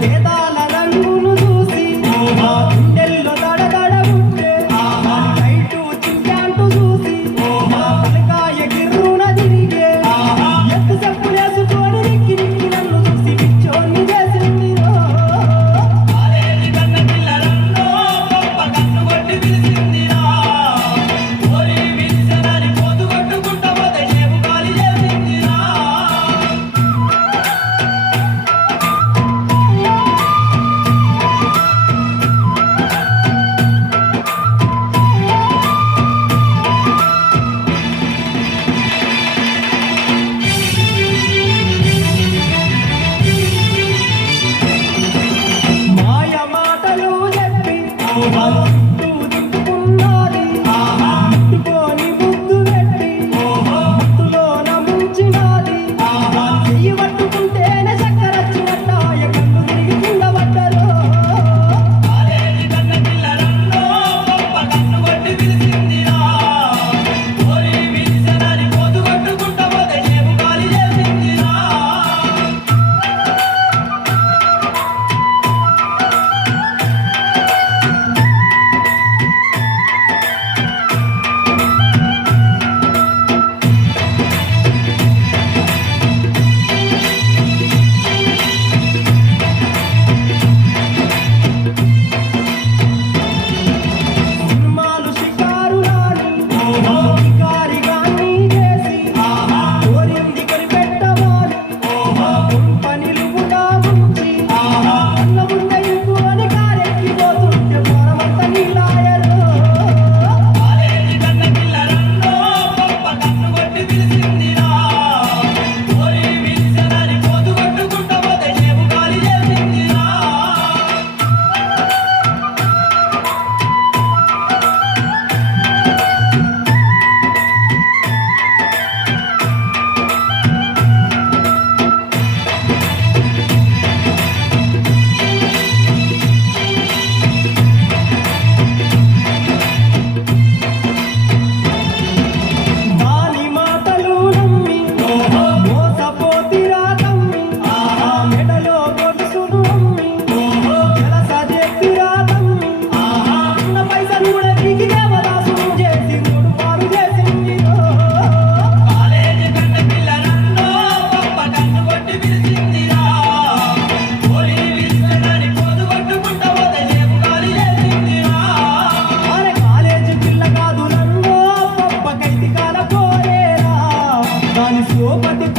けど Come on. Oh my God.